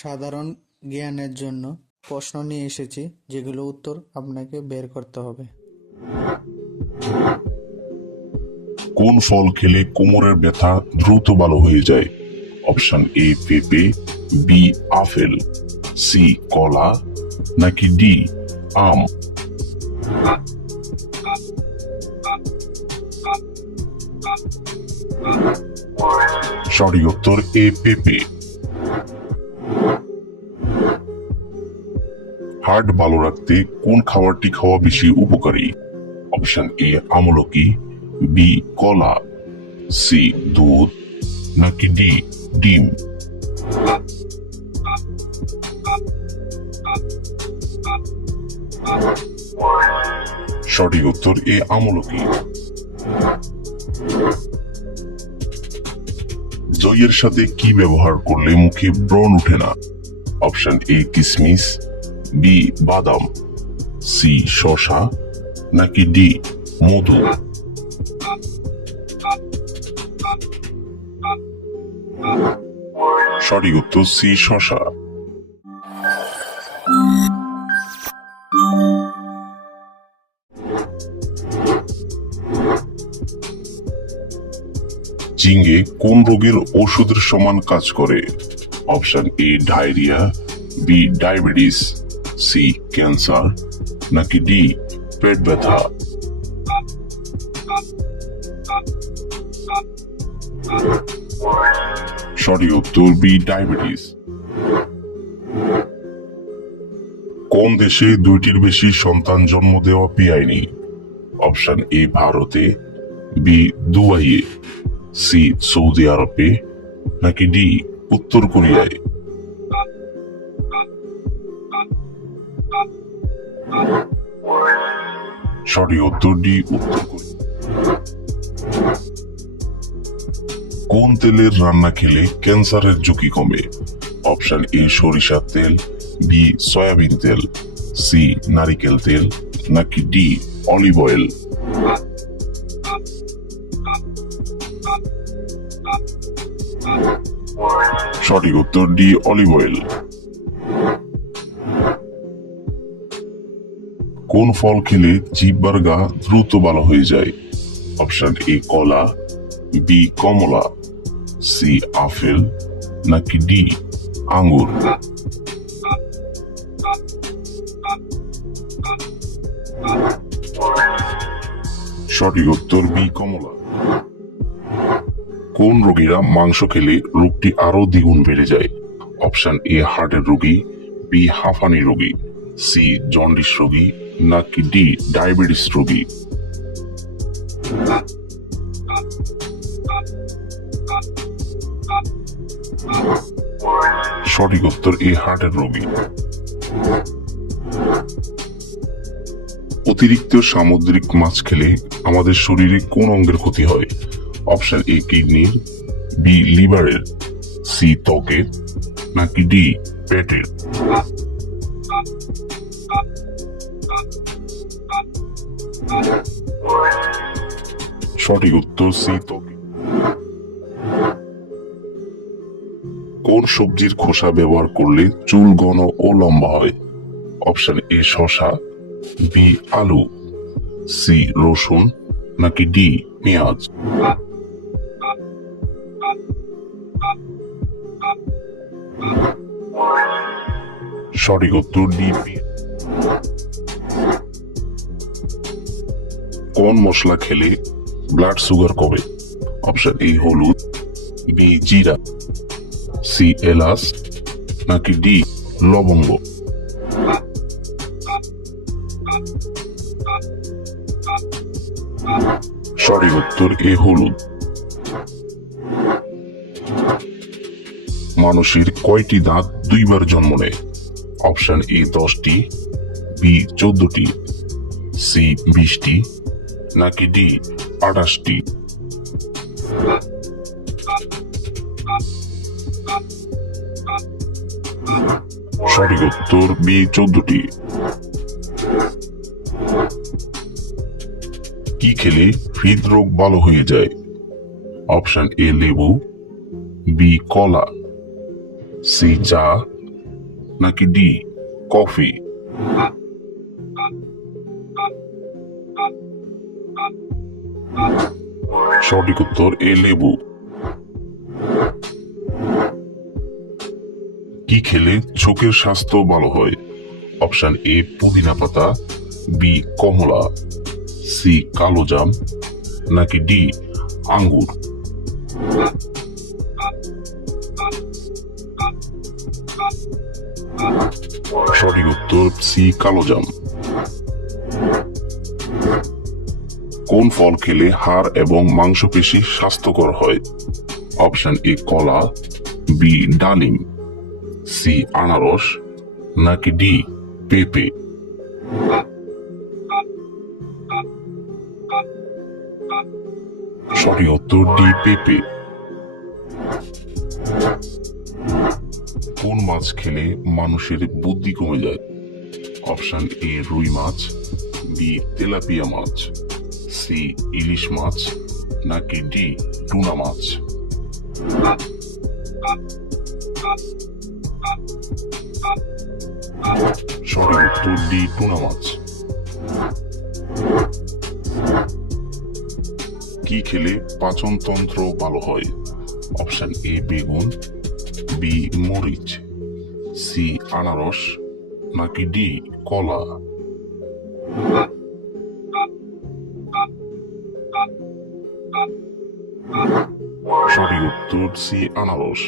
সাধারণ জ্ঞানের জন্য প্রশ্ন নিয়ে এসেছি, যেগুলো উত্তর আপনাকে বের করতে হবে। কোন ফল খেলে কোমরের ব্যথা দ্রুত ভালো হয়ে যায়? অপশন এ পেঁপে, বি আপেল, সি কলা, নাকি ডি আম? সঠিক উত্তর এ পেঁপে। হার্ট ভালো রাখতে কোন খাবারটি খাওয়া বেশি উপকারী? অপশন এ আমলকি, বি কলা, সি দুধ, নাকি ডি ডিম? সঠিক উত্তর এ আমলকি। দইয়ের সাথে কি ব্যবহার করলে মুখে ব্রণ ওঠে না? অপশন এ কিশমিশ, বি বাদাম, সি শসা, নাকি ডি মধু? সঠিক উত্তর সি শসা। জিঙ্গে কোন রোগের ওষুধের সমান কাজ করে? Option A diarrhoea, B diabetes, C cancer, নাকি ডি পেট ব্যথা? সঠিক উত্তর বি ডায়াবেটিস। কোন দেশে দুইটির বেশি সন্তান জন্ম দেওয়া বেআইনি? অপশন এ ভারতে, বি দুবাইয়ে, সি সৌদি আরবে, নাকি ডি উত্তর কোরিয়ায়? সঠিক উত্তর ডি উত্তর কোরিয়া। কোন তেলের রান্না খেলে ক্যান্সারের ঝুঁকি কমে? অপশন এ সরিষার তেল, বি সয়াবিন তেল, সি নারিকেল তেল, নাকি ডি অলিভ অয়েল? সঠিক উত্তর ডি অলিভ অয়েল। কোন ফল খেলে জিহ্বার ঘা দ্রুত ভালো হয়ে যায়? অপশন এ কলা, বি কমলা, সি আপেল, নাকি ডি আঙ্গুর? সঠিক উত্তর বি কমলা। কোন রোগীরা মাংস খেলে রোগটি আরো দ্বিগুণ বেড়ে যায়? অপশন এ হার্টের রোগী, বি হাঁপানি রোগী, সি জন্ডিস রোগী, নাকি ডি ডায়াবেটিস রোগী? সঠিক উত্তর এ হার্টের রোগী। অতিরিক্ত সামুদ্রিক মাছ খেলে আমাদের শরীরে কোন অঙ্গের ক্ষতি হয়? অপশন এ কিডনির, বি লিভারের, সি ত্বকের, নাকি ডি পেটের? সঠিক উত্তর সি ত্বকের। কোন সবজির খোসা ব্যবহার করলে চুল ঘন ও লম্বা হয়? অপশন এ শসা, বি আলু, সি রসুন, নাকি ডি পেঁয়াজ? সঠিক উত্তর ডি পেঁয়াজ। কোন মশলা খেলে ব্লাড সুগার কমে? অপশন এ হলুদ, বি জিরা, সি এলাচ, নাকি ডি লবঙ্গ? সঠিক উত্তর এ হলুদ। মানুষের কয়টি দাঁত দুইবার জন্ম নেয়? অপশন এ 10টি, বি 14টি, সি 20টি, নাকি ডি 28টি? সঠিক উত্তর বি 14টি। কি খেলে হৃদরোগ ভালো হয়ে যায়? অপশন এ লেবু, বি কলা, সি চা, নাকি ডি কফি? সঠিক উত্তর এ লেবু। কি খেলে চোখের স্বাস্থ্য ভালো হয়? অপশন এ পুদিনা পাতা, বি কমলা, সি কালো জাম, নাকি ডি আঙ্গুর? সঠিক উত্তর সি কালো জাম। কোন ফল খেলে হাড় এবং মাংসপেশি স্বাস্থ্যকর হয়? অপশন এ কলা, বি ডালিম, সি আনারস, নাকি ডি পেঁপে? সঠিক উত্তর ডি পেঁপে। কোন মাছ খেলে মানুষের বুদ্ধি কমে যায়? অপশন এ রুই মাছ, বি তেলাপিয়া মাছ, সি ইলিশ মাছ, নাকি ডি টুনা মাছ? সঠিক উত্তর ডি টুনা মাছ। কি খেলে পাচনতন্ত্র ভালো হয়? অপশন এ বেগুন, বি মরিচ, সি আনারস, নাকি ডি কলা? সঠিক উত্তর সি আনারস।